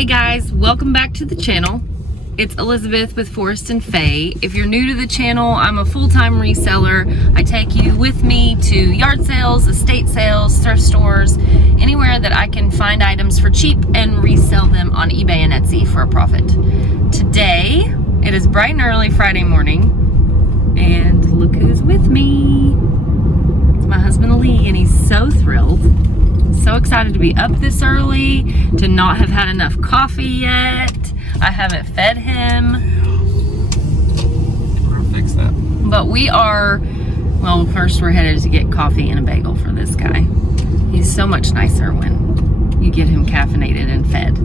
Hey guys, welcome back to the channel. It's Elizabeth with Forrest and Faye. If you're new to the channel, I'm a full-time reseller. I take you with me to yard sales, estate sales, thrift stores, anywhere that I can find items for cheap and resell them on eBay and Etsy for a profit. Today, it is bright and early Friday morning, and look who's with me. It's my husband Lee, and he's so thrilled. So excited to be up this early, to not have had enough coffee yet. I haven't fed him. I'll fix that. But we are, well, first we're headed to get coffee and a bagel for this guy. He's so much nicer when you get him caffeinated and fed.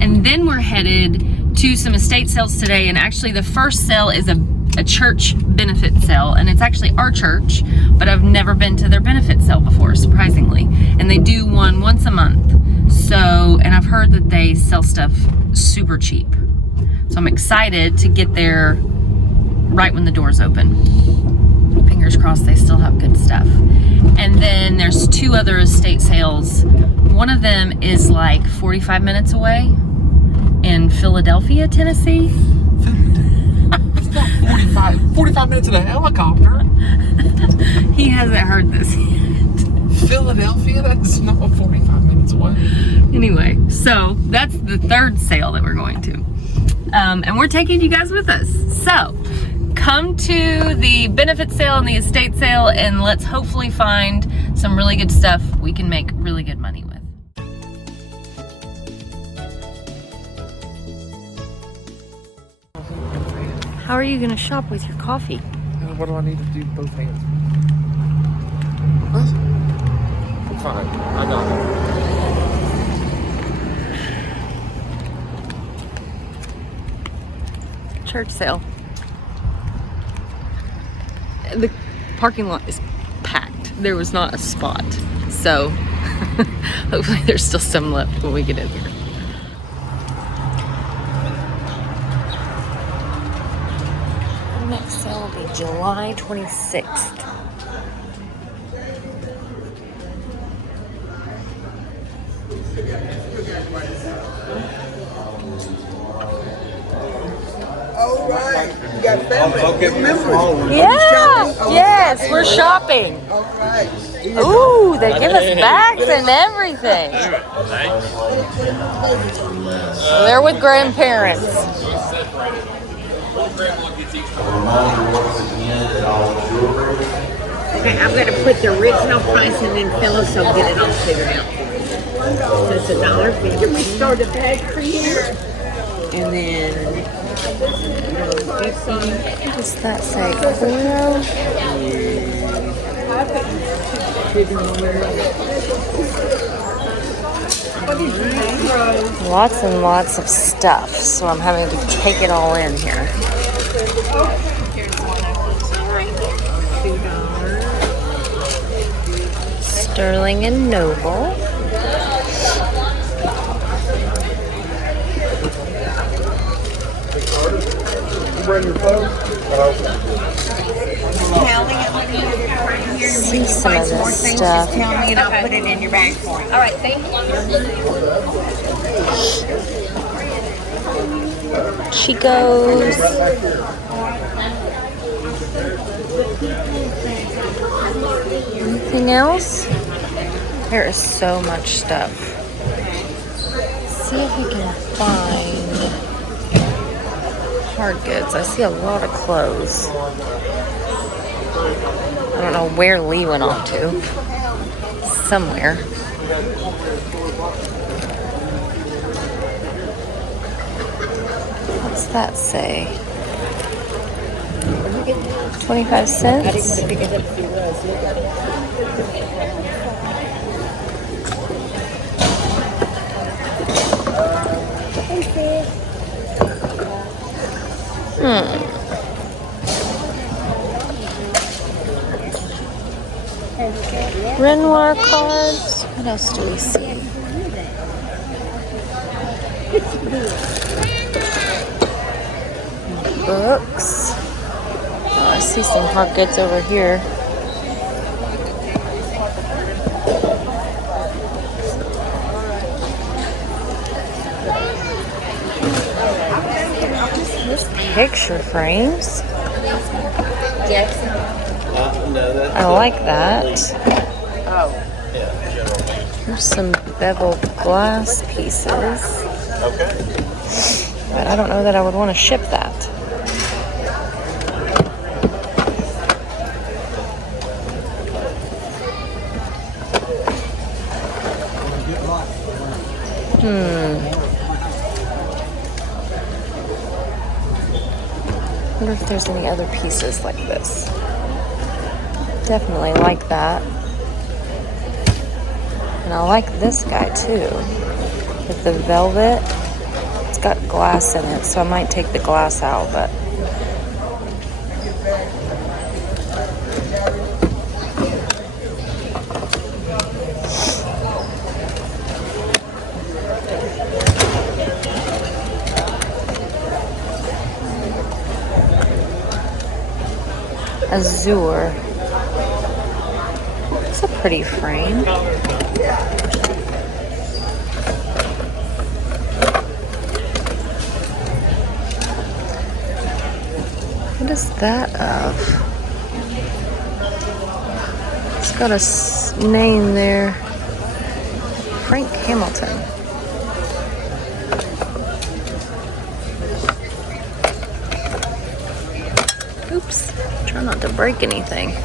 And then we're headed to some estate sales today, and actually the first sale is a church benefit sale, and it's actually our church, but I've never been to their benefit sale before, surprisingly. And they do one once a month. So, and I've heard that they sell stuff super cheap. So I'm excited to get there right when the doors open. Fingers crossed they still have good stuff. And then there's two other estate sales. One of them is like 45 minutes away in Philadelphia, Tennessee. It's not 45 minutes in a helicopter. He hasn't heard this yet. Philadelphia? That's not 45 minutes away. Anyway, so that's the third sale that we're going to. And we're taking you guys with us. So come to the benefit sale and the estate sale, and let's hopefully find some really good stuff we can make really good money with. How are you going to shop with your coffee? What do I need to do with both hands? What? I'm fine. I got it. Church sale. The parking lot is packed. There was not a spot. So hopefully there's still some left when we get in here. Next sale will be July 26th. All right, you got family members. Yeah, yes, we're shopping. All right. Ooh, they give us bags and everything. They're with grandparents. Okay, I'm gonna put the original price and then Phyllis will get it all figured out. So it's $1.50. Can we start a bag for you? And then What does that say? Coral? Lots and lots of stuff, so I'm having to take it all in here. Sterling and Noble. See some of this stuff. tell me and I'll put it in your bag for you. All right, thank you. Chico's. Anything else? There is so much stuff. See if we can find hard goods. I see a lot of clothes. I don't know where Lee went off to. Somewhere. What's that say? 25 cents? Renoir cards. What else do we see? Books. Oh, I see some hard goods over here. picture frames. I like that. Here's some beveled glass pieces. But I don't know that I would want to ship that. I wonder if there's any other pieces like this. Definitely like that. And I like this guy too. With the velvet. It's got glass in it, so I might take the glass out, but Azure. It's a pretty frame. What is that of? It's got a name there. Frank Hamilton. Oops. Try not to break anything.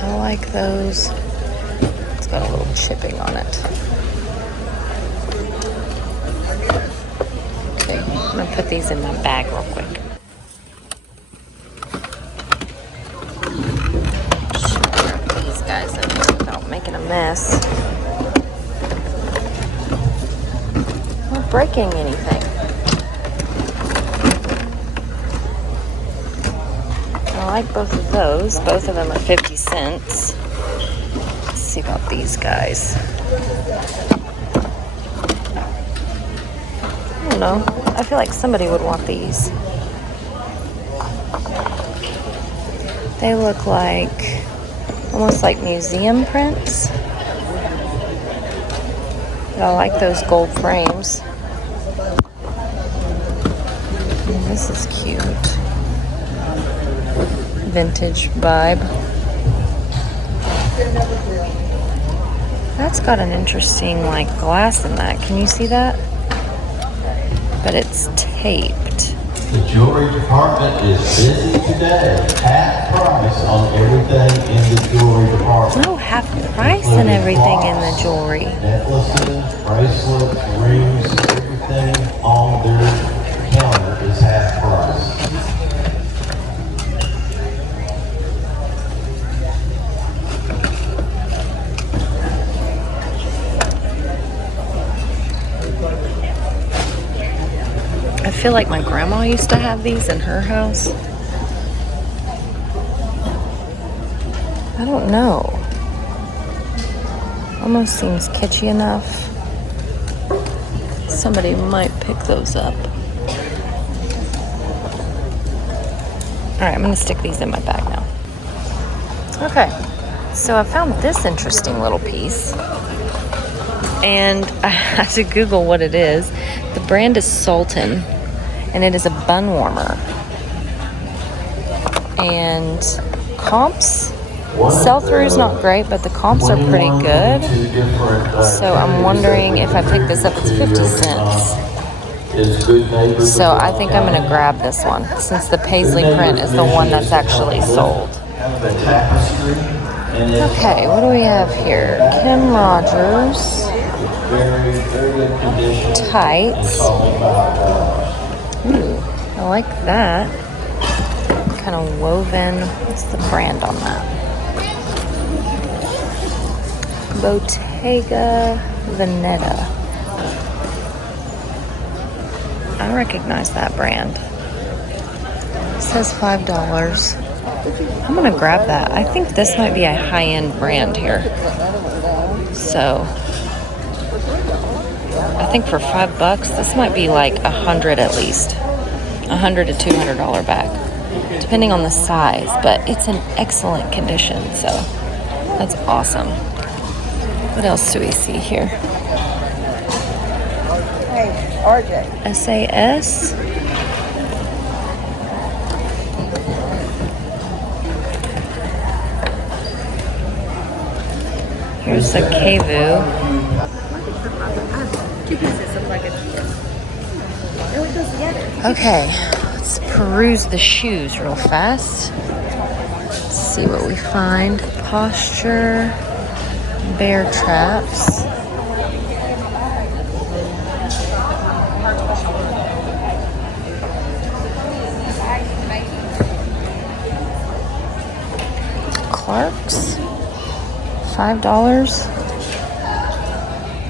I like those. It's got a little chipping on it. Okay, I'm gonna put these in my bag real quick. Shove these guys in without making a mess. Not breaking anything. I like both of those. Both of them are 50 cents. Let's see about these guys. I don't know. I feel like somebody would want these. They look like almost like museum prints. But I like those gold frames. And this is cute. Vintage vibe. That's got an interesting like glass in that. Can you see that? But it's taped. The jewelry department is busy today. Half price on everything in the jewelry department. No, half price and everything in the jewelry. Necklaces, bracelets, rings, everything on their counter is half price. I feel like my grandma used to have these in her house. I don't know. Almost seems kitschy enough. Somebody might pick those up. Alright, I'm gonna stick these in my bag now. Okay, so I found this interesting little piece. And I had to Google what it is. The brand is Sultan, and it is a bun warmer. And comps, sell-through is not great, but the comps are pretty good. So I'm wondering if I pick this up, it's 50 cents. So I think I'm gonna grab this one, since the paisley print is the one that's actually sold. Okay, what do we have here? Kim Rogers. Tights. Ooh, I like that. Kind of woven. What's the brand on that? Bottega Veneta. I recognize that brand. It says $5. I'm gonna grab that. I think this might be a high-end brand here. So I think for $5, this might be like $100 at least. $100 to $200 bag, depending on the size, but it's in excellent condition, so that's awesome. What else do we see here? Hey, RJ. SAS. Here's the Kavu. Two pieces look like it. Oh, it goes together. Okay, let's peruse the shoes real fast. Let's see what we find. Posture, bear traps. Clark's, $5.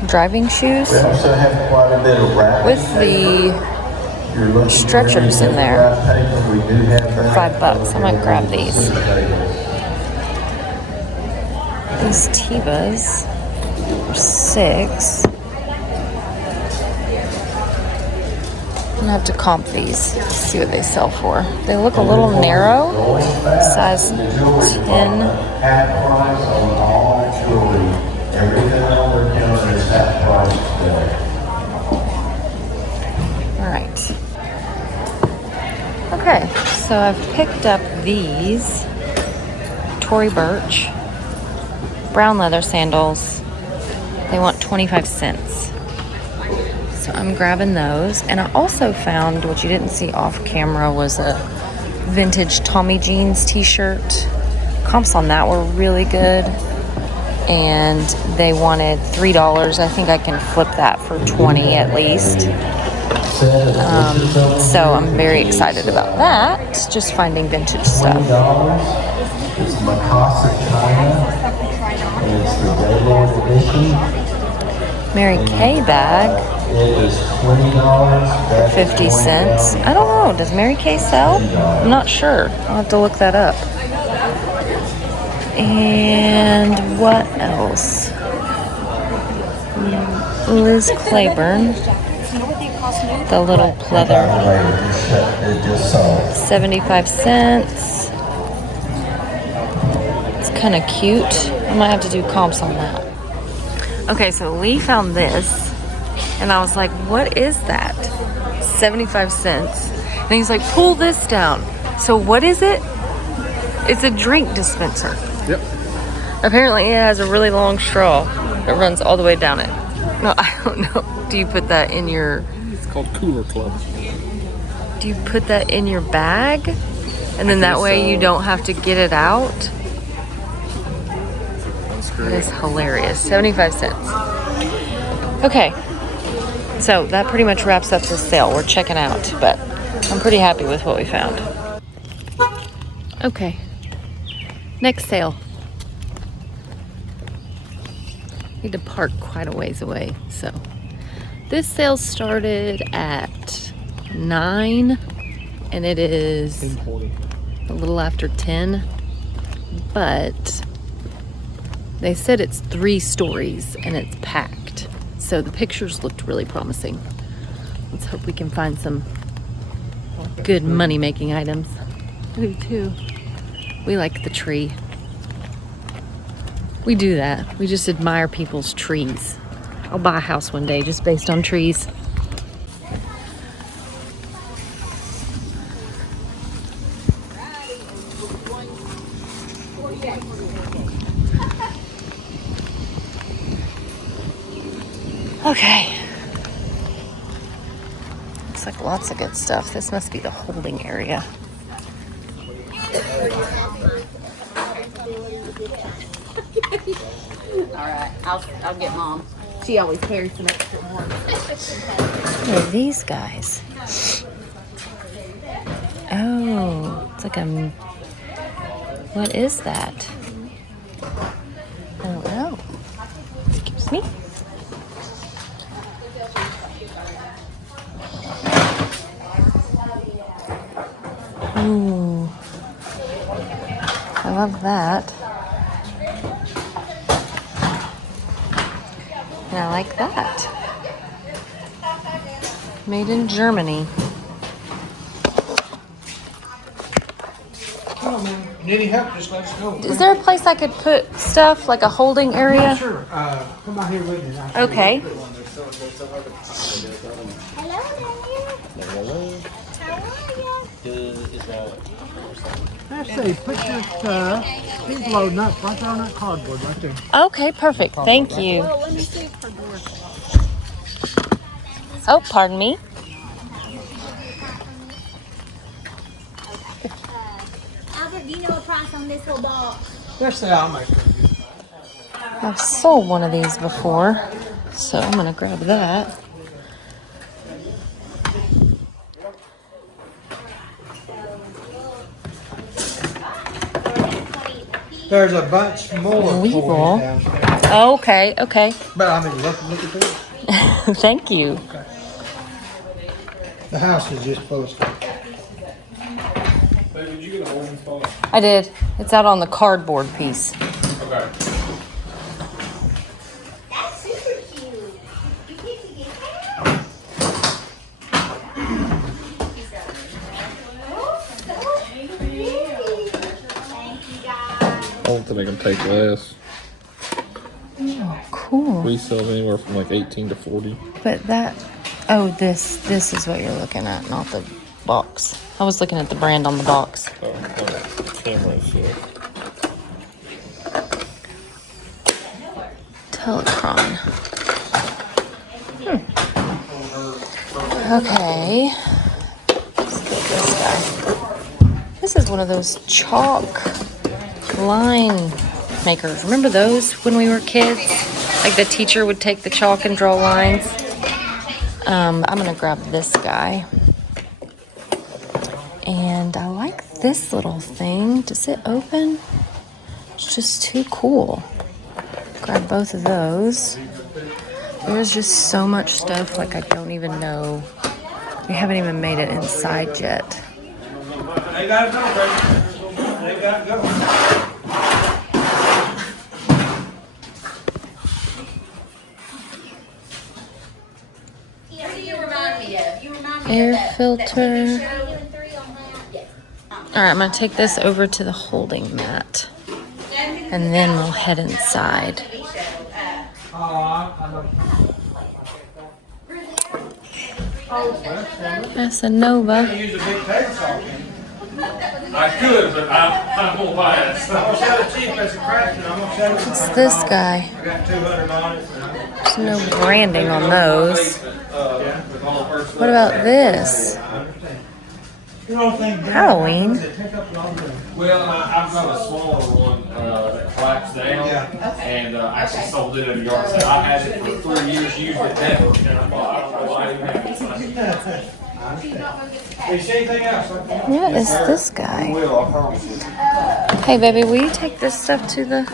Driving shoes We also have quite a bit of wrapping with the paper. You're looking for stretchers any in there. wrap paper, we do have that. $5. I might grab these. These Tevas are $6. I'm gonna have to comp these, see what they sell for. They look a little narrow, size 10. Half price on all jewelry. Everything on their counter is half price today. All right. Okay, so I've picked up these Tory Burch brown leather sandals. They want 25 cents. So I'm grabbing those. And I also found, what you didn't see off camera, was a vintage Tommy Jeans t-shirt. Comps on that were really good. And they wanted $3. I think I can flip that for 20 at least. So I'm very excited about that. Just finding vintage stuff. It's Mikasa China. And it's the Gaylord edition. Mary Kay bag. It is $20. 50 cents. I don't know. Does Mary Kay sell? I'm not sure. I'll have to look that up. And what else? Liz Claiborne. The little pleather. 75 cents. It's kind of cute. I might have to do comps on that. Okay, so Lee found this. And I was like, what is that? 75 cents. And he's like, pull this down. So what is it? It's a drink dispenser. Yep. Apparently it has a really long straw that runs all the way down it. No, I don't know. Do you put that in your... It's called Cooler Club. Do you put that in your bag? And then that way you don't have to get it out? That is hilarious. 75 cents. Okay. So that pretty much wraps up the sale. We're checking out, but I'm pretty happy with what we found. Okay. Next sale. Need to park quite a ways away. So this sale started at 9 and it is a little after 10, but they said it's 3 stories and it's packed. So the pictures looked really promising. Let's hope we can find some good money-making items. I do too. We like the tree. We do that. We just admire people's trees. I'll buy a house one day just based on trees. Okay. Looks like lots of good stuff. This must be the holding area. Alright, I'll get Mom. She always carries some extra ones. What are these guys? Oh, it's like a... What is that? I don't know. Excuse me. Ooh. I love that. And I like that. Made in Germany. Come on, man. Need any help, just let us know. Is there a place I could put stuff, like a holding area? Sure. Come out here with me. Okay. Hello. How are you? I say, put your stuff. He's loading up right there on that cardboard right there. Okay, perfect. Thank you. Let me see if her door's Oh, pardon me. Albert, do you know a price on this little box? Let's say I'll make it. I've sold one of these before, so I'm gonna grab that. There's a bunch more. Weevil. downstairs. Okay, okay. But I mean, look at this. Thank you. The house is just full of stuff. I did. It's out on the cardboard piece. That's super cute. You get to get that? Oh, so pretty. Thank you, guys. I don't think I can take less. Cool. We sell anywhere from like 18 to 40. But that, oh, this is what you're looking at, not the box. I was looking at the brand on the box. Oh, camera shit. Telecron. Okay. Let's get this guy. This is one of those chalk line makers. Remember those when we were kids? Like the teacher would take the chalk and draw lines. I'm gonna grab this guy. And I like this little thing. Does it open? It's just too cool. Grab both of those. There's just so much stuff, like I don't even know. We haven't even made it inside yet. They gotta go, baby. They gotta go. What do you remind me of? You remind me Air of that filter. TV show, You and Three on that? Yes. All right, I'm gonna take this over to the holding mat, and then we'll head inside. Casanova. Use a big table saw. I could, but I won't buy it. I'm gonna sell it cheap as a craft, and I'm gonna sell it. What's this guy? I got 200 on it. There's no branding on those. What about this? Halloween. Well, I've got a smaller one that collapsed down, and I actually sold it at a yard sale. I had it for 3 years, used it never, and I thought, I don't know why I even have it. You see anything else? What is this guy? Hey, baby, will you take this stuff to the...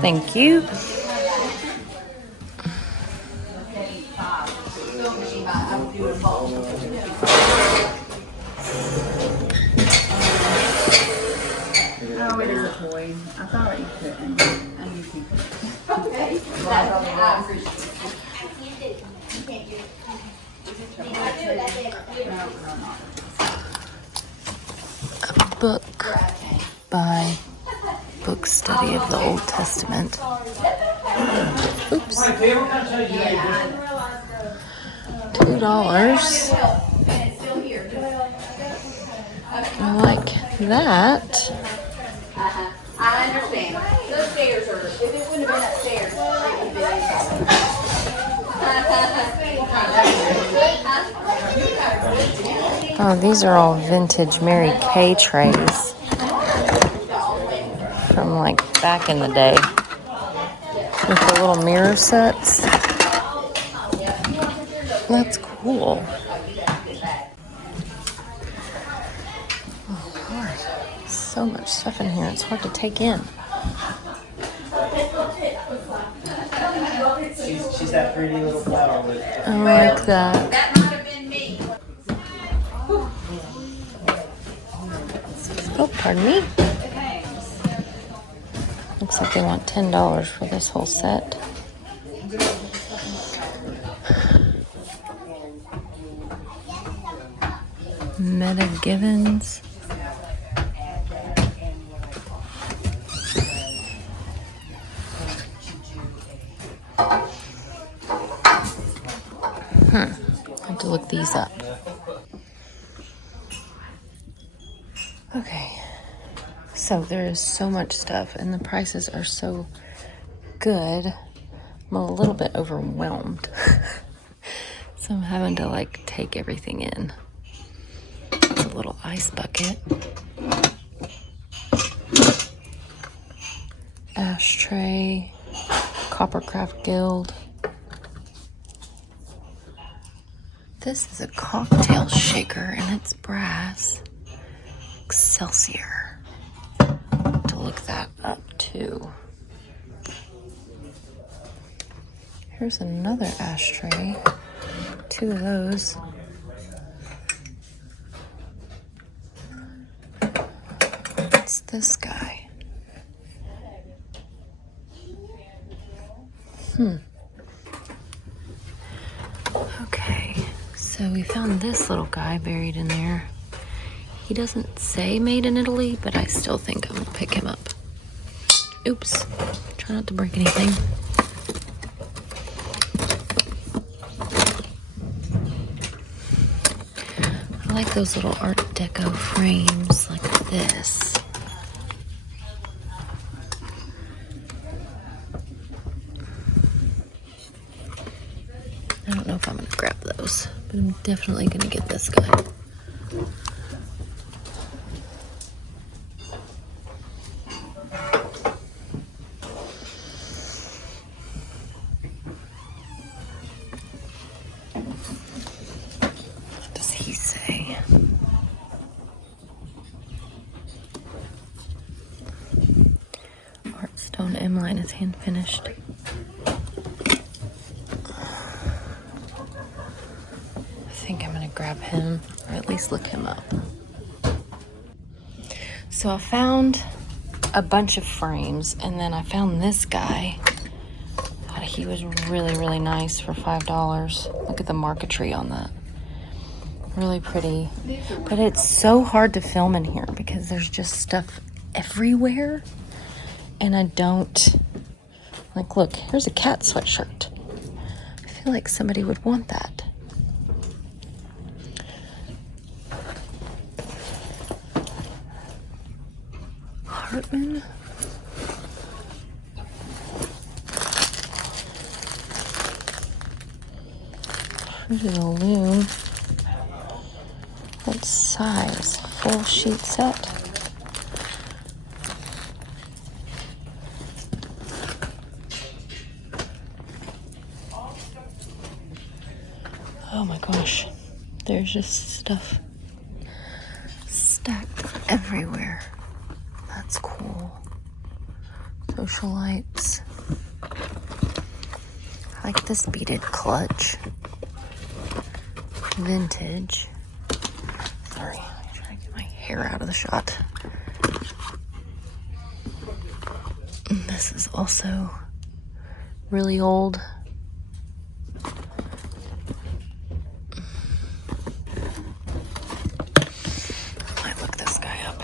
Thank you. Oh, it is a toy. I thought you couldn't. I knew you could. A book by Book Study of the Old Testament. Oops. $2. I like that. I understand. Those stairs are, if it wouldn't have been upstairs, it would have been. Oh, these are all vintage Mary Kay trays from like back in the day with the little mirror sets. That's cool. Oh, Lord. So much stuff in here. It's hard to take in. She's that pretty little flower with. I like that. That might have been me. Oh, pardon me. Looks like they want $10 for this whole set. Meta Givens. I have to look these up. Okay, so there is so much stuff and the prices are so good. I'm a little bit overwhelmed. So I'm having to like take everything in. It's a little ice bucket. Ashtray. Coppercraft Guild. This is a cocktail shaker and it's brass. Excelsior. To look that up too. Here's another ashtray. 2 of those. What's this guy? Okay, so we found this little guy buried in there. He doesn't say made in Italy, but I still think I'm gonna pick him up. Oops, try not to break anything. I like those little Art Deco frames like this. I don't know if I'm gonna grab those, but I'm definitely gonna get this guy. What does he say? Artstone M-line is hand finished. I think I'm gonna grab him, or at least look him up. So I found a bunch of frames, and then I found this guy. Thought he was really, really nice for $5. Look at the marquetry on that. Really pretty. But it's so hard to film in here because there's just stuff everywhere. And I don't, like, look, here's a cat sweatshirt. I feel like somebody would want that. Hartman. Fruit of the Loom. What size? Full sheet set? Oh my gosh. There's just stuff stacked everywhere. That's cool. Socialites. I like this beaded clutch. Vintage. Sorry, I'm trying to get my hair out of the shot. This is also really old. Might look this guy up.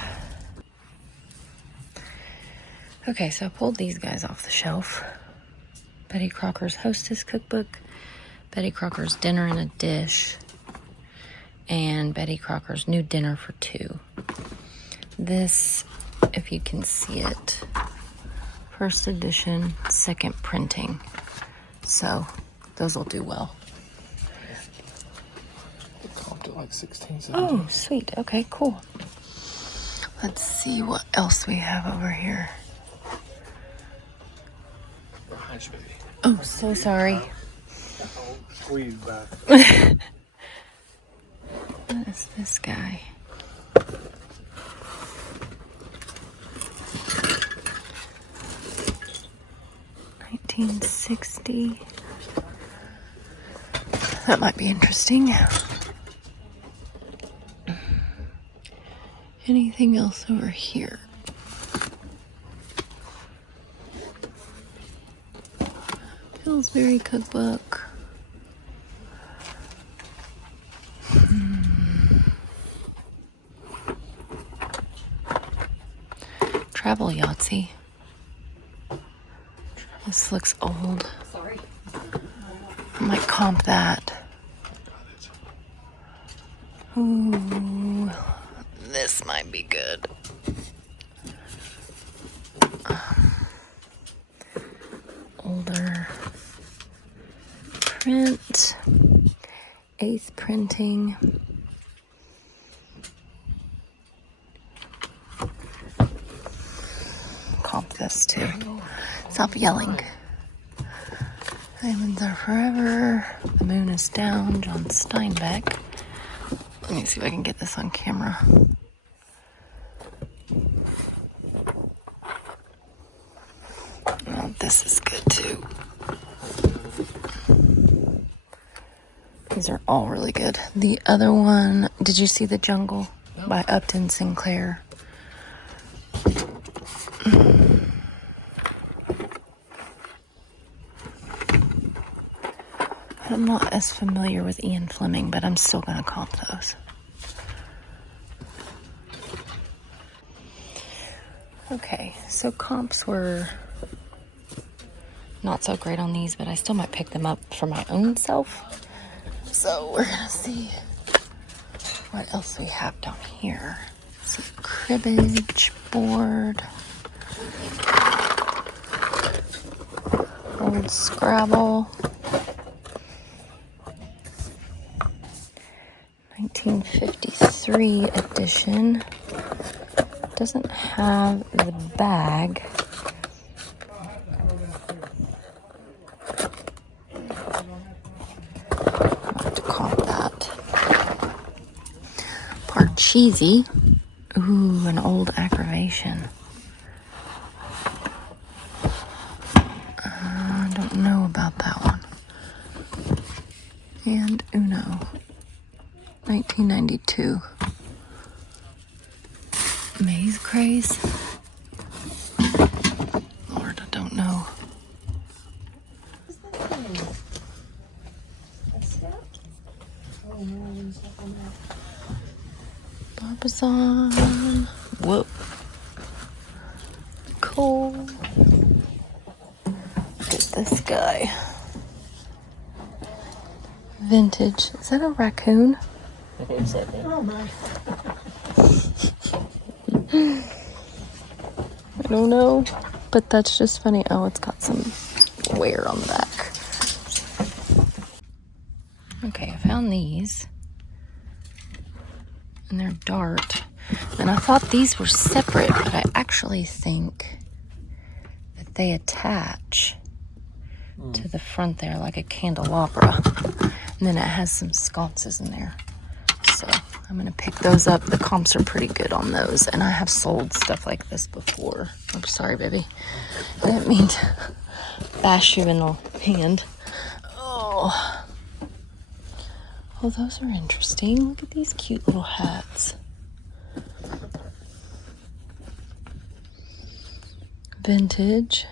Okay, so I pulled these guys off the shelf. Betty Crocker's Hostess Cookbook, Betty Crocker's Dinner in a Dish, and Betty Crocker's New Dinner for Two. This, if you can see it, first edition, second printing. So those will do well. It comped at like 16, 17. Oh, sweet. Okay, cool. Let's see what else we have over here. Behind you, baby. Oh, so sorry. Squeeze back. What is this guy? $19.60. That might be interesting. Anything else over here? Pillsbury Cookbook. travel Yahtzee. This looks old. Sorry. I might comp that. Ooh, this might be good. Older print, Ace Printing. Comp this too. Stop yelling. Diamonds Are Forever. The Moon Is Down. John Steinbeck. Let me see if I can get this on camera. Oh, this is good too. These are all really good. The other one, did you see The Jungle by Upton Sinclair? I'm not as familiar with Ian Fleming, but I'm still gonna comp those. Okay, so comps were not so great on these, but I still might pick them up for my own self. So we're gonna see what else we have down here. Let's see, cribbage, board, old Scrabble, 1953 edition. Doesn't have the bag. Cheesy. Ooh, an old aggravation. I don't know about that one. And Uno. 1992. Maze Craze. Lord, I don't know. Barbizon. Whoa. Cool. Look at this guy. Vintage. Is that a raccoon? Oh my. I don't know. But that's just funny. Oh, it's got some wear on the back. Okay, I found these. And they're Dart. And I thought these were separate, but I actually think that they attach to the front there like a candelabra. And then it has some sconces in there. So I'm gonna pick those up. The comps are pretty good on those. And I have sold stuff like this before. I'm sorry, baby. I didn't mean to bash you in the hand. Oh. Oh, those are interesting. Look at these cute little hats. Vintage.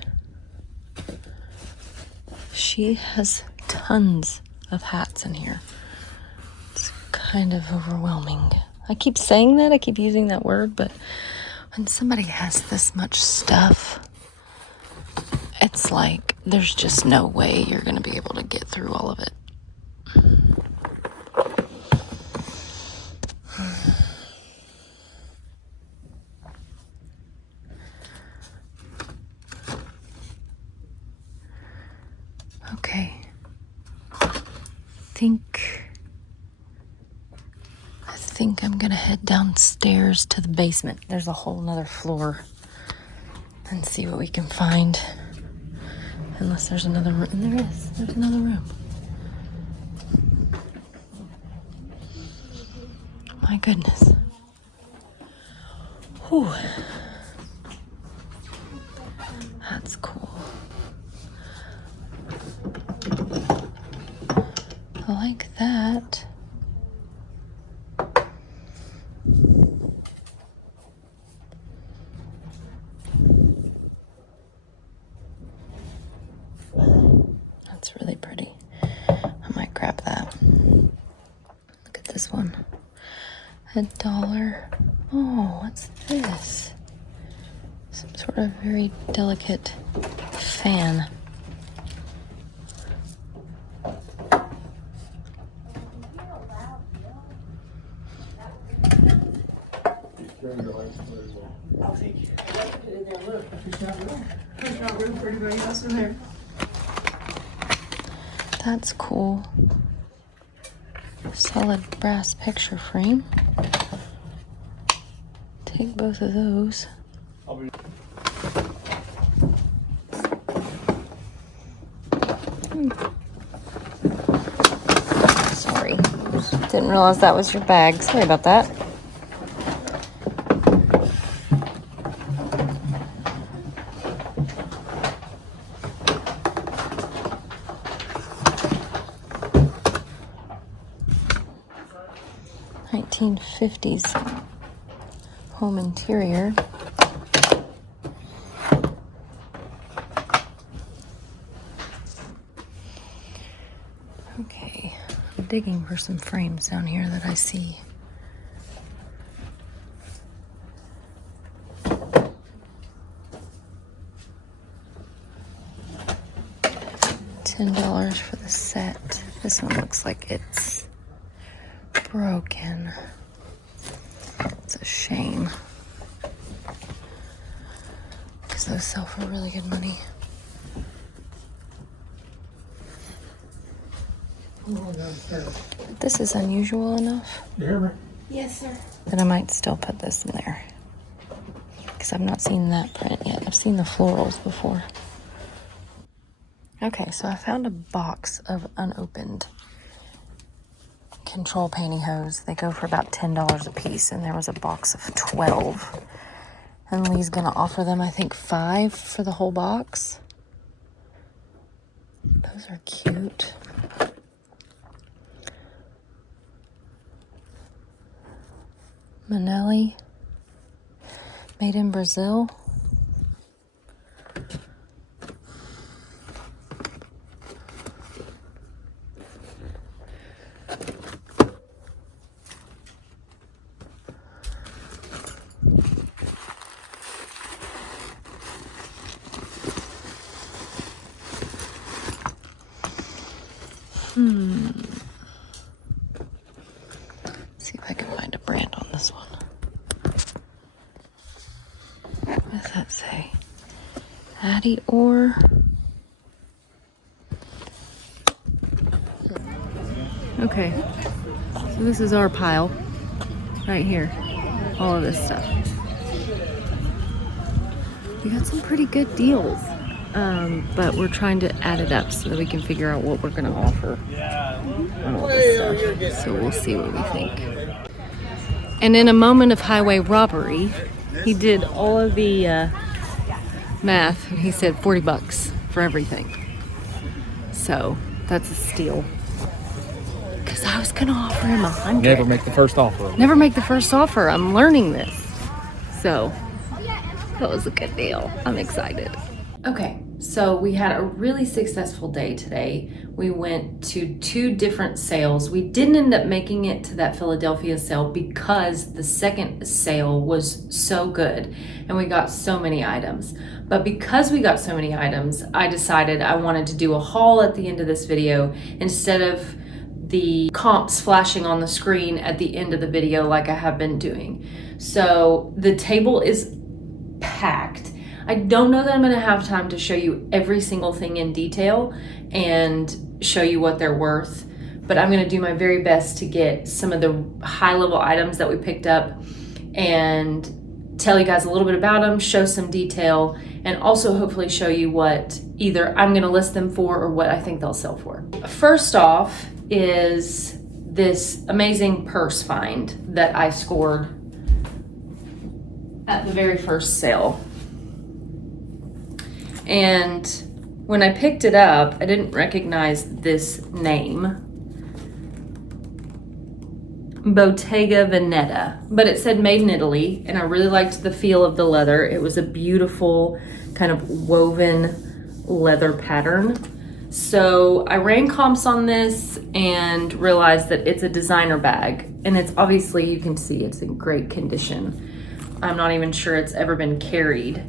She has tons of hats in here. It's kind of overwhelming. I keep saying that, I keep using that word, but when somebody has this much stuff, it's like there's just no way you're going to be able to get through all of it. Okay, I think I'm gonna head downstairs to the basement. There's a whole nother floor and see what we can find. Unless there's another room. And there's another room. My goodness. Whew. That's cool. I like that. That's really pretty. I might grab that. Look at this one. $1. Oh, what's this? Some sort of very delicate fan. Oh, thank you. Put it in there, look. There's not room for anybody else in there. That's cool. Solid brass picture frame. Take both of those. Sorry. Didn't realize that was your bag. Sorry about that. '50s home interior. Okay, I'm digging for some frames down here that I see. $10 for the set. This one looks like it's broken. It's a shame, because those sell for really good money. But this is unusual enough You hear me? Yes, sir. that I might still put this in there, because I've not seen that print yet. I've seen the florals before. Okay, so I found a box of unopened control pantyhose. They go for about $10 a piece, and there was a box of 12. And Lee's gonna offer them, I think, 5 for the whole box. Those are cute. Manelli, made in Brazil. See if I can find a brand on this one. What does that say? Addie or? Okay, so this is our pile right here. All of this stuff. We got some pretty good deals. But we're trying to add it up so that we can figure out what we're going to offer on all this stuff. So we'll see what we think. And in a moment of highway robbery, he did all of the math, and he said $40 for everything. So that's a steal. Because I was going to offer him $100. Never make the first offer. Never make the first offer. I'm learning this. So that was a good deal. I'm excited. Okay, so we had a really successful day today. We went to 2 different sales. We didn't end up making it to that Philadelphia sale because the second sale was so good and we got so many items. But because we got so many items, I decided I wanted to do a haul at the end of this video instead of the comps flashing on the screen at the end of the video like I have been doing. So the table is packed. I don't know that I'm gonna have time to show you every single thing in detail and show you what they're worth, but I'm gonna do my very best to get some of the high level items that we picked up and tell you guys a little bit about them, show some detail, and also hopefully show you what either I'm gonna list them for or what I think they'll sell for. First off is this amazing purse find that I scored at the very first sale. And when I picked it up, I didn't recognize this name, Bottega Veneta, but it said made in Italy, and I really liked the feel of the leather. It was a beautiful kind of woven leather pattern. So I ran comps on this and realized that it's a designer bag, and it's obviously, you can see it's in great condition. I'm not even sure it's ever been carried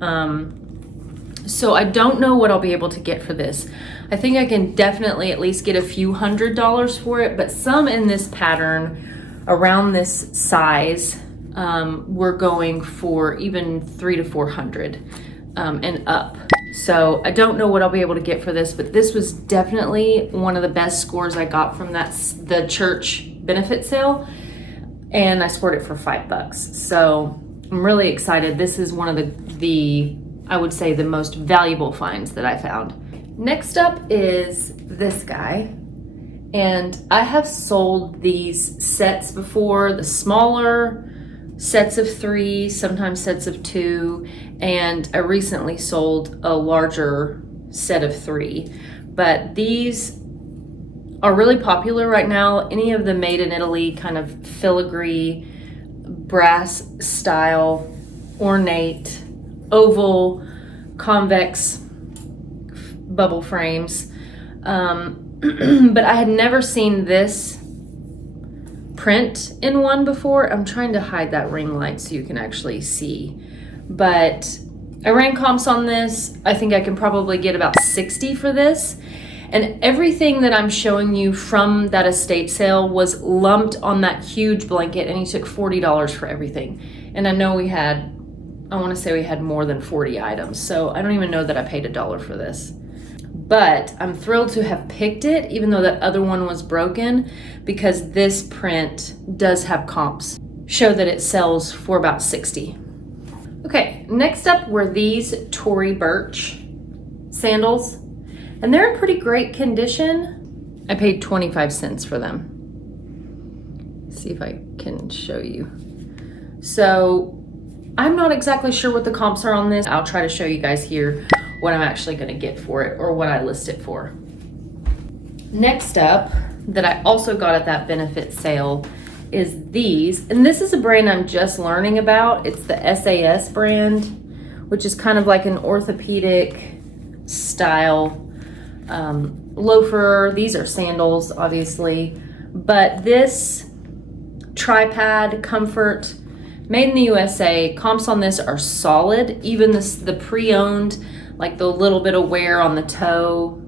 So I don't know what I'll be able to get for this. I think I can definitely at least get a few $100s for it, but some in this pattern around this size, we're going for even $300 to $400 and up. So I don't know what I'll be able to get for this, but this was definitely one of the best scores I got from the church benefit sale, and I scored it for $5. So I'm really excited. This is one of the I would say the most valuable finds that I found. Next up is this guy. And I have sold these sets before, the smaller sets of 3, sometimes sets of 2, and I recently sold a larger set of 3. But these are really popular right now. Any of the made in Italy kind of filigree, brass style, ornate, oval, convex bubble frames. But I had never seen this print in one before. I'm trying to hide that ring light so you can actually see. But I ran comps on this. I think I can probably get about 60 for this. And everything that I'm showing you from that estate sale was lumped on that huge blanket, and he took $40 for everything. And I know we had, I want to say we had more than 40 items. So I don't even know that I paid $1 for this. But I'm thrilled to have picked it, even though that other one was broken, because this print does have comps. Show that it sells for about 60. Okay, next up were these Tory Burch sandals. And they're in pretty great condition. I paid 25 cents for them. Let's see if I can show you. So I'm not exactly sure what the comps are on this. I'll try to show you guys here what I'm actually gonna get for it or what I list it for. Next up, that I also got at that benefit sale, is these. And this is a brand I'm just learning about. It's the SAS brand, which is kind of like an orthopedic style loafer. These are sandals, obviously. But this tripod comfort, made in the USA, comps on this are solid. Even the pre-owned, like the little bit of wear on the toe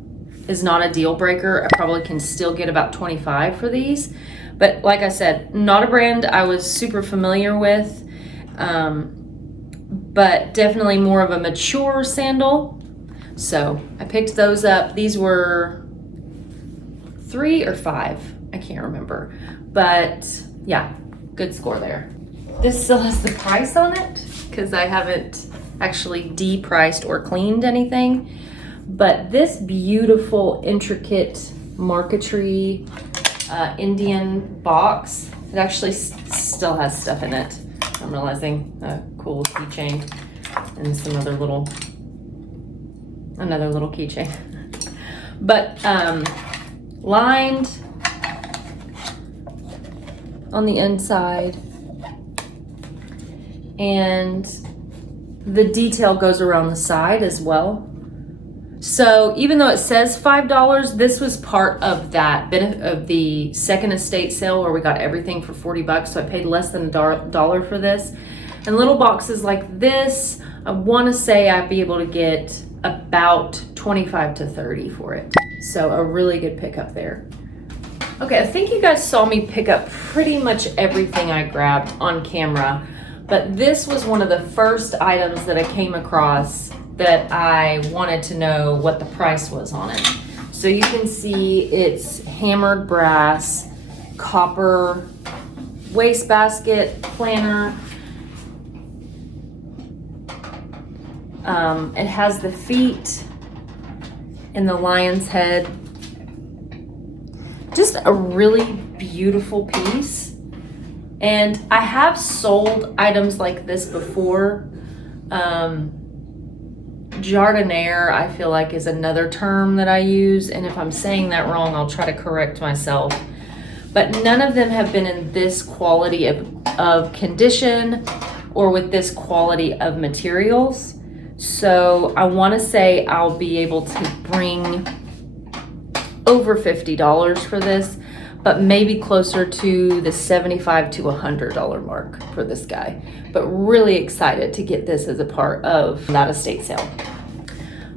is not a deal breaker. I probably can still get about 25 for these. But like I said, not a brand I was super familiar with, but definitely more of a mature sandal. So I picked those up. These were 3 or 5, I can't remember. But yeah, good score there. This still has the price on it because I haven't actually de-priced or cleaned anything. But this beautiful, intricate marquetry Indian box, it actually still has stuff in it. I'm realizing a cool keychain and some other another little keychain. But lined on the inside, and the detail goes around the side as well. So even though it says $5, this was part of that benefit of the second estate sale where we got everything for $40. So I paid less than $1 for this. And little boxes like this, I want to say I'd be able to get about 25 to 30 for it. So a really good pickup there. Okay, I think you guys saw me pick up pretty much everything I grabbed on camera, but this was one of the first items that I came across that I wanted to know what the price was on it. So you can see it's hammered brass, copper wastebasket planner. It has the feet and the lion's head. Just a really beautiful piece. And I have sold items like this before. Jardiniere, I feel like, is another term that I use. And if I'm saying that wrong, I'll try to correct myself. But none of them have been in this quality of condition or with this quality of materials. So I want to say I'll be able to bring over $50 for this, but maybe closer to the $75 to $100 mark for this guy. But really excited to get this as a part of that estate sale.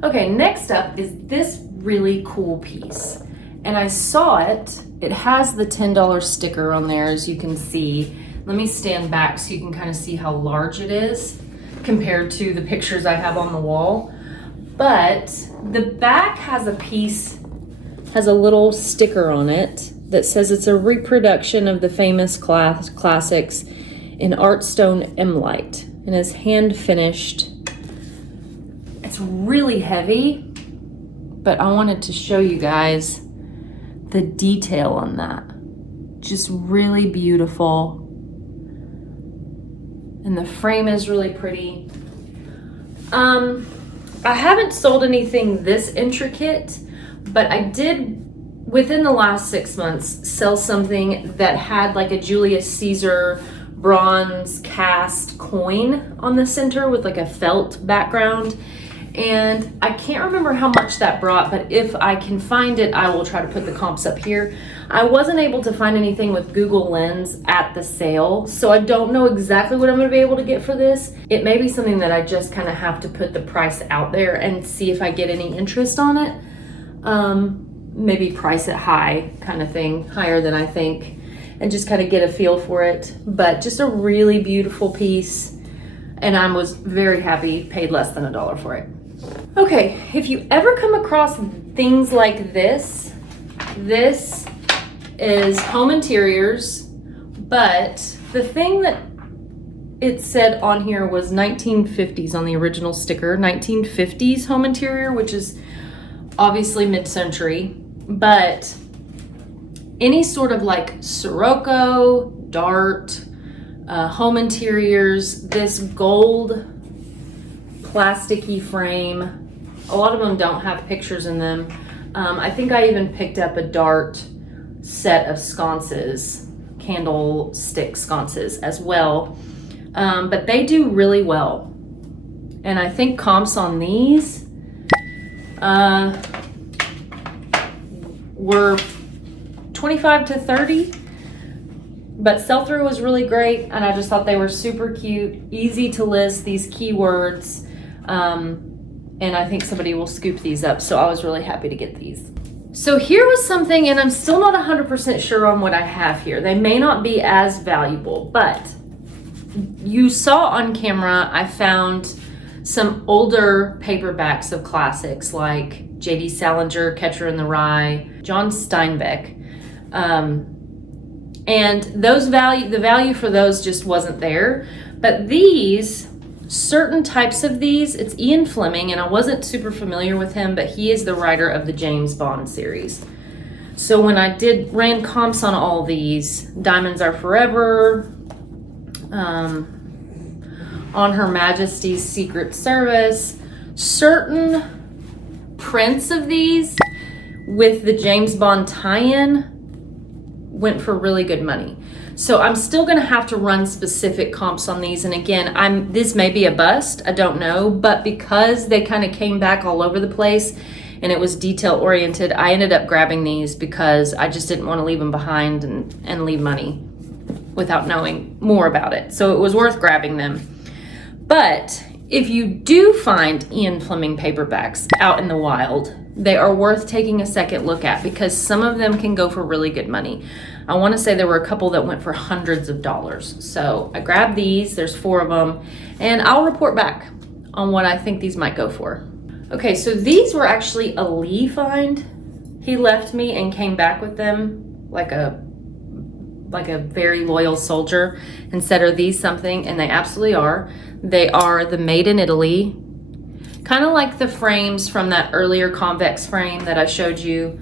Okay, next up is this really cool piece. And I saw it. It has the $10 sticker on there, as you can see. Let me stand back so you can kind of see how large it is compared to the pictures I have on the wall. But the back has a piece, has a little sticker on it that says it's a reproduction of the famous classics in Artstone M-Light, and is hand finished. It's really heavy, but I wanted to show you guys the detail on that. Just really beautiful. And the frame is really pretty. I haven't sold anything this intricate, but I did, within the last 6 months, sell something that had like a Julius Caesar bronze cast coin on the center with like a felt background. And I can't remember how much that brought, but if I can find it, I will try to put the comps up here. I wasn't able to find anything with Google Lens at the sale, so I don't know exactly what I'm going to be able to get for this. It may be something that I just kind of have to put the price out there and see if I get any interest on it. Maybe price it high kind of thing, higher than I think, and just kind of get a feel for it. But just a really beautiful piece, and I was very happy, paid less than $1 for it. Okay, if you ever come across things like this is home interiors, but the thing that it said on here was 1950s on the original sticker, 1950s home interior, which is obviously mid-century, but any sort of like Sirocco, Dart, home interiors, this gold plasticky frame. A lot of them don't have pictures in them. I think I even picked up a Dart set of sconces, candlestick sconces as well. But they do really well. And I think comps on these were 25 to 30. But sell-through was really great, and I just thought they were super cute, easy to list these keywords. And I think somebody will scoop these up, so I was really happy to get these. So here was something, and I'm still not 100% sure on what I have here. They may not be as valuable, but you saw on camera I found some older paperbacks of classics like J.D. Salinger, Catcher in the Rye, John Steinbeck. And the value for those just wasn't there. But these, certain types of these, it's Ian Fleming, and I wasn't super familiar with him, but he is the writer of the James Bond series. So when I ran comps on all these, Diamonds Are Forever, On Her Majesty's Secret Service, certain prints of these with the James Bond tie-in went for really good money. So I'm still gonna have to run specific comps on these. And again, this may be a bust, I don't know, but because they kind of came back all over the place and it was detail oriented, I ended up grabbing these because I just didn't want to leave them behind and leave money without knowing more about it. So it was worth grabbing them. But if you do find Ian Fleming paperbacks out in the wild, they are worth taking a second look at because some of them can go for really good money. I want to say there were a couple that went for hundreds of dollars. So I grabbed these, there's 4 of them, and I'll report back on what I think these might go for. Okay, so these were actually a Lee find. He left me and came back with them like a very loyal soldier and said, are these something? And they absolutely are. They are the Made in Italy, kind of like the frames from that earlier convex frame that I showed you.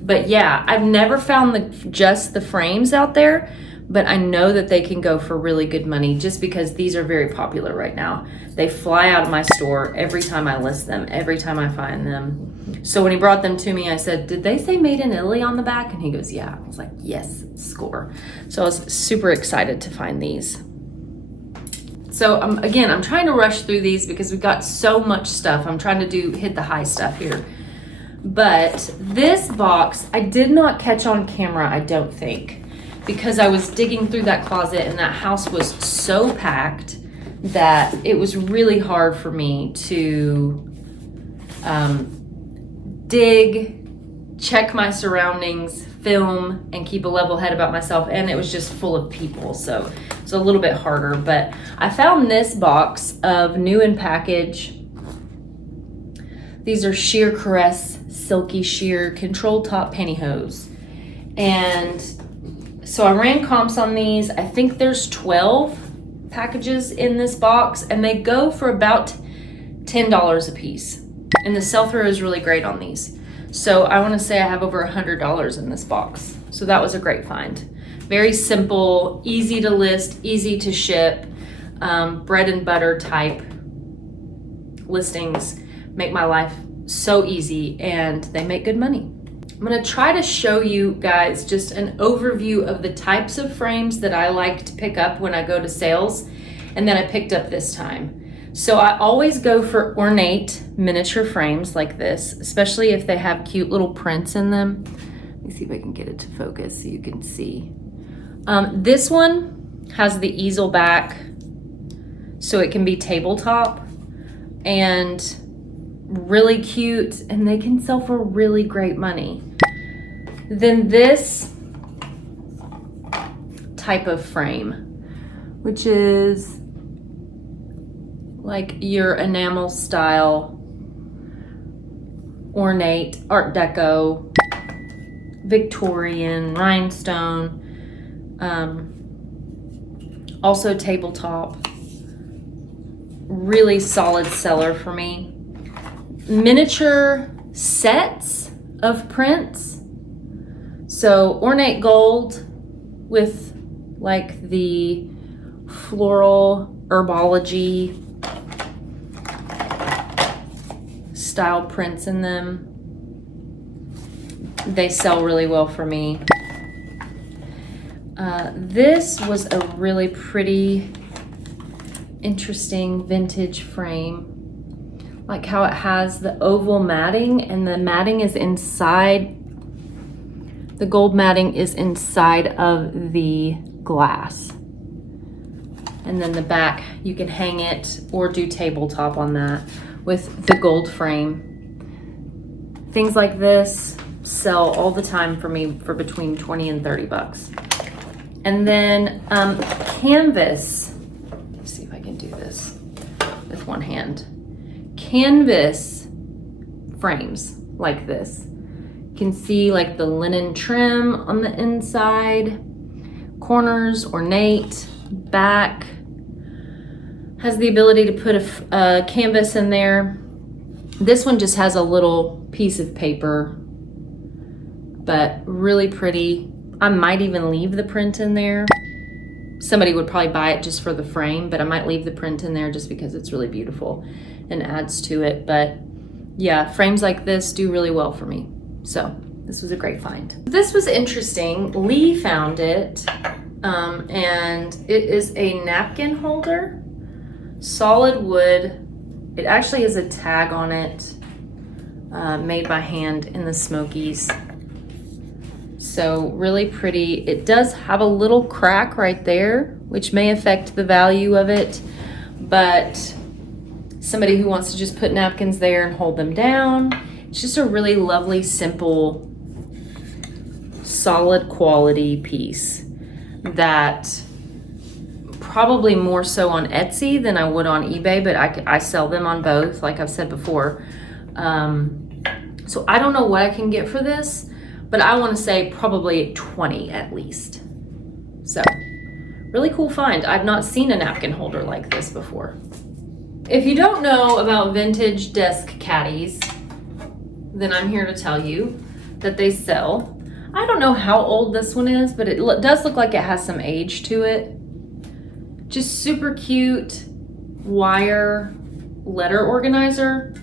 But yeah, I've never found just the frames out there, but I know that they can go for really good money just because these are very popular right now. They fly out of my store every time I list them, every time I find them. So when he brought them to me, I said, did they say Made in Italy on the back? And he goes, yeah. I was like, yes, score. So I was super excited to find these. So again, I'm trying to rush through these because we've got so much stuff. I'm trying to hit the high stuff here. But this box, I did not catch on camera, I don't think, because I was digging through that closet and that house was so packed that it was really hard for me to dig, check my surroundings, film, and keep a level head about myself. And it was just full of people, so it's a little bit harder. But I found this box of new in package. These are sheer caress, silky sheer, control top pantyhose. And so I ran comps on these. I think there's 12 packages in this box, and they go for about $10 a piece. And the sell-through is really great on these. So I want to say I have over $100 in this box. So that was a great find. Very simple, easy to list, easy to ship, bread and butter type listings. Make my life so easy, and they make good money. I'm gonna try to show you guys just an overview of the types of frames that I like to pick up when I go to sales and that I picked up this time. So I always go for ornate miniature frames like this, especially if they have cute little prints in them. Let me see if I can get it to focus so you can see. This one has the easel back so it can be tabletop, and really cute, and they can sell for really great money. Then this type of frame, which is like your enamel style, ornate, art deco, Victorian, rhinestone, also tabletop, really solid seller for me. Miniature sets of prints. So ornate gold with like the floral herbology style prints in them. They sell really well for me. This was a really pretty, interesting vintage frame. Like how it has the oval matting, and the matting is inside, the gold matting is inside of the glass. And then the back, you can hang it or do tabletop on that with the gold frame. Things like this sell all the time for me for between 20 and 30 bucks. And then canvas, let's see if I can do this with one hand. Canvas frames like this. You can see like the linen trim on the inside, corners ornate, back has the ability to put a canvas in there. This one just has a little piece of paper, but really pretty. I might even leave the print in there. Somebody would probably buy it just for the frame, but I might leave the print in there just because it's really beautiful and adds to it. But yeah, frames like this do really well for me. So this was a great find. This was interesting. Lee found it, and it is a napkin holder, solid wood. It actually has a tag on it, made by hand in the Smokies. So really pretty. It does have a little crack right there, which may affect the value of it, but somebody who wants to just put napkins there and hold them down. It's just a really lovely, simple, solid quality piece that probably more so on Etsy than I would on eBay, but I sell them on both, like I've said before. So I don't know what I can get for this, but I want to say probably 20 at least. So really cool find. I've not seen a napkin holder like this before. If you don't know about vintage desk caddies, then I'm here to tell you that they sell. I don't know how old this one is, but it does look like it has some age to it. Just super cute wire letter organizer.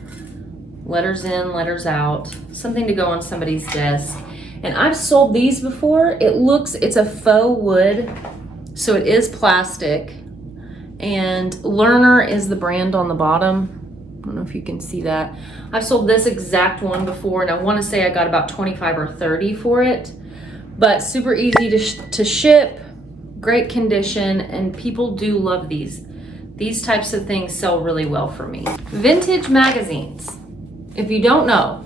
Letters in, letters out. Something to go on somebody's desk. And I've sold these before. It's a faux wood, so it is plastic. And Learner is the brand on the bottom. I don't know if you can see that. I've sold this exact one before, and I want to say I got about 25 or 30 for it. But super easy to ship, great condition, and people do love these. These types of things sell really well for me. Vintage magazines. If you don't know,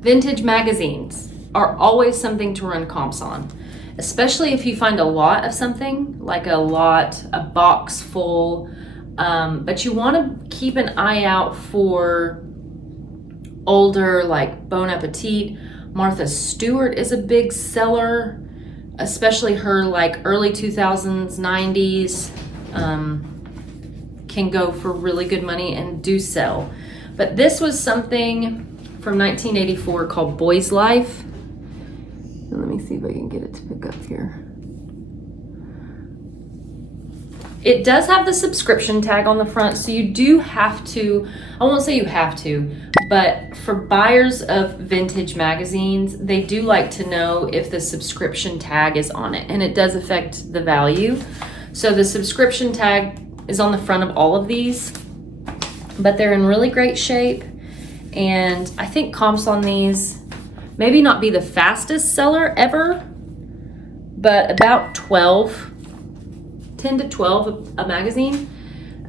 vintage magazines are always something to run comps on, especially if you find a lot of something, like a box full. But you want to keep an eye out for older, like Bon Appetit. Martha Stewart is a big seller, especially her like early 2000s, 90s, can go for really good money and do sell. But this was something from 1984 called Boy's Life. And let me see if I can get it to pick up here. It does have the subscription tag on the front, so you do have to, I won't say you have to, but for buyers of vintage magazines, they do like to know if the subscription tag is on it, and it does affect the value. So the subscription tag is on the front of all of these, but they're in really great shape. And I think comps on these, maybe not be the fastest seller ever, but about 10 to 12 a magazine,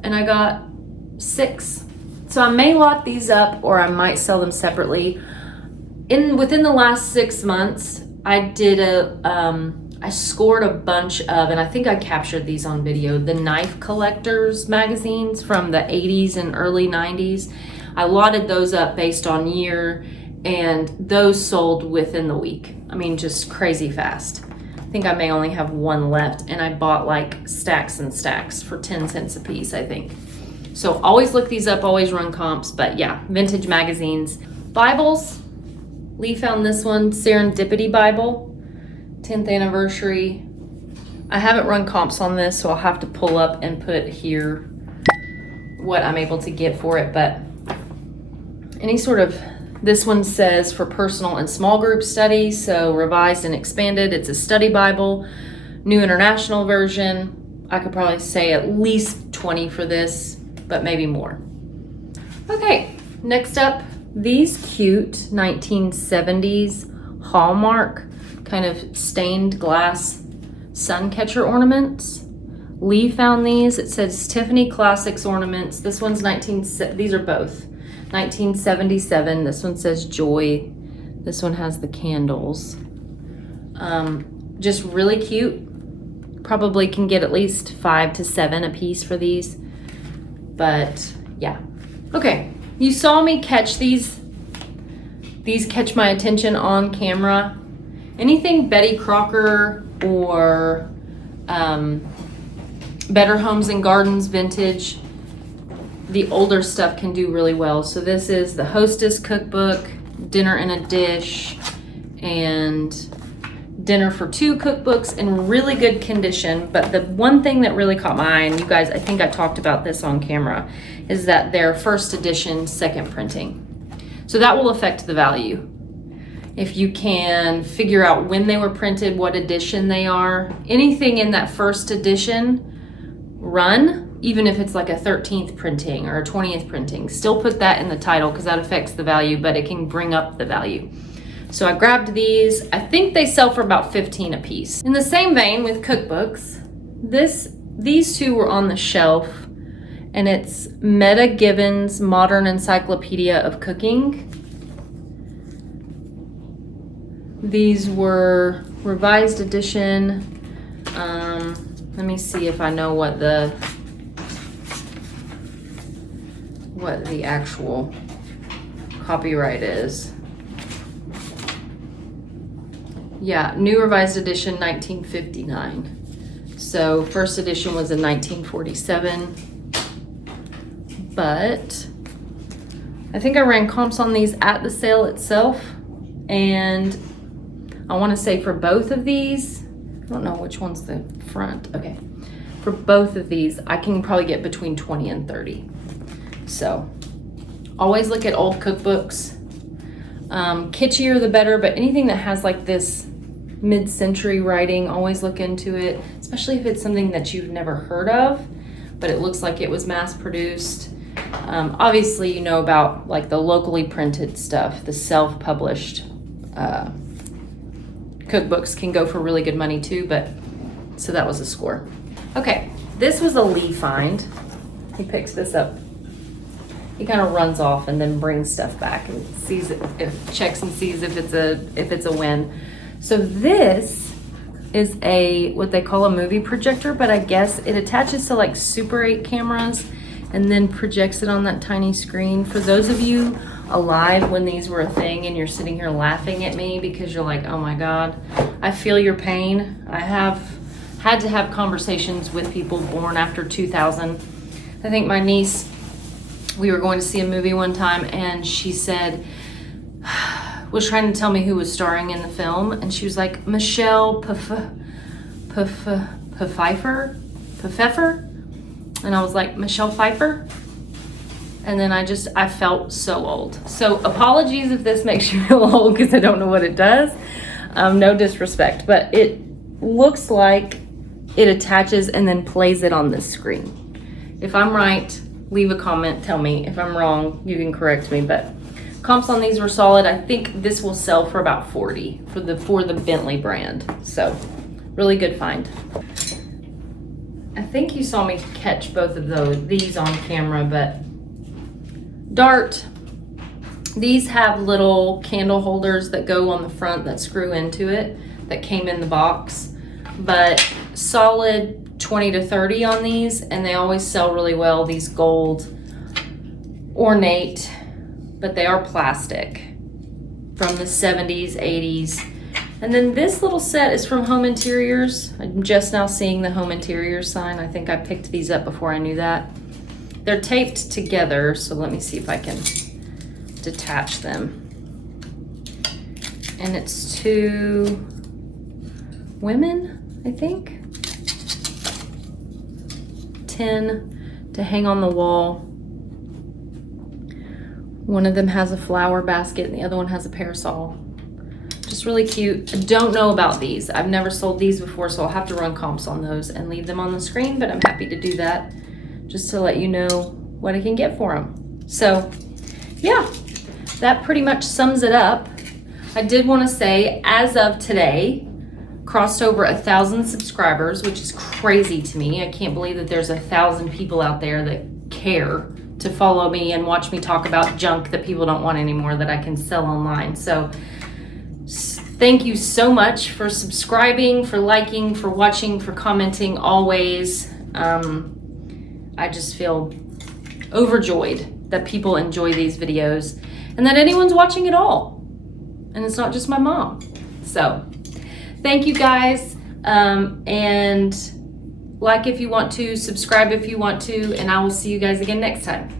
and I got 6. So I may lot these up, or I might sell them separately. Within the last 6 months, I did I scored a bunch of, and I think I captured these on video, the knife collectors magazines from the 80s and early 90s. I lotted those up based on year, and those sold within the week. I mean, just crazy fast. I think I may only have one left, and I bought like stacks and stacks for 10 cents a piece, I think. So always look these up, always run comps, but yeah, vintage magazines. Bibles, Lee found this one, Serendipity Bible, 10th anniversary. I haven't run comps on this, so I'll have to pull up and put here what I'm able to get for it, but any sort of, this one says for personal and small group study, so revised and expanded. It's a study Bible, New International Version. I could probably say at least 20 for this, but maybe more. Okay, next up, these cute 1970s Hallmark kind of stained glass sun catcher ornaments. Lee found these. It says Tiffany Classics ornaments. This one's these are both 1977. This one says Joy. This one has the candles. Just really cute. Probably can get at least 5 to 7 a piece for these. But yeah. Okay, you saw me catch these. These catch my attention on camera. Anything Betty Crocker or Better Homes and Gardens vintage, the older stuff can do really well. So this is the Hostess Cookbook, Dinner in a Dish, and Dinner for Two cookbooks in really good condition. But the one thing that really caught my eye, and you guys, I think I talked about this on camera, is that they're first edition, second printing. So that will affect the value. If you can figure out when they were printed, what edition they are, anything in that first edition, run, even if it's like a 13th printing or a 20th printing, still put that in the title because that affects the value, but it can bring up the value. So I grabbed these. I think they sell for about 15 a piece. In the same vein with cookbooks, these two were on the shelf, and it's Meta Gibbons Modern Encyclopedia of Cooking. These were revised edition. Let me see if I know what the actual copyright is. Yeah, new revised edition 1959. So first edition was in 1947. But I think I ran comps on these at the sale itself, and I want to say for both of these, I don't know which one's the front. Okay, for both of these, I can probably get between 20 and 30. So always look at old cookbooks. Kitschier the better, but anything that has like this mid-century writing, always look into it, especially if it's something that you've never heard of, but it looks like it was mass produced. Obviously, you know about like the locally printed stuff, the self-published cookbooks can go for really good money too, but so that was a score. Okay, this was a Lee find. He picks this up. He kind of runs off and then brings stuff back and sees if checks and sees if it's a win. So this is what they call a movie projector, but I guess it attaches to like Super 8 cameras and then projects it on that tiny screen. For those of you alive when these were a thing and you're sitting here laughing at me because you're like, oh my God, I feel your pain. I have had to have conversations with people born after 2000. I think my niece, we were going to see a movie one time and she said, was trying to tell me who was starring in the film, and she was like, Michelle Pfeiffer? And I was like, Michelle Pfeiffer? And then I felt so old. So apologies if this makes you feel old because I don't know what it does. No disrespect, but it looks like it attaches and then plays it on this screen. If I'm right, leave a comment, tell me. If I'm wrong, you can correct me, but comps on these were solid. I think this will sell for about 40 for the Bentley brand. So really good find. I think you saw me catch both of these on camera, but Dart, these have little candle holders that go on the front that screw into it that came in the box, but solid 20 to 30 on these, and they always sell really well. These gold ornate, but they are plastic from the 70s, 80s. And then this little set is from Home Interiors. I'm just now seeing the Home Interiors sign. I think I picked these up before I knew that. They're taped together, so let me see if I can detach them. And it's 2 women, I think. 10 to hang on the wall. One of them has a flower basket and the other one has a parasol. Just really cute. I don't know about these. I've never sold these before, so I'll have to run comps on those and leave them on the screen, but I'm happy to do that just to let you know what I can get for them. So yeah, that pretty much sums it up. I did want to say, as of today, crossed over 1,000 subscribers, which is crazy to me. I can't believe that there's 1,000 people out there that care to follow me and watch me talk about junk that people don't want anymore that I can sell online. So thank you so much for subscribing, for liking, for watching, for commenting always. I just feel overjoyed that people enjoy these videos and that anyone's watching at all. And it's not just my mom. So thank you guys. And like if you want to, subscribe if you want to, and I will see you guys again next time.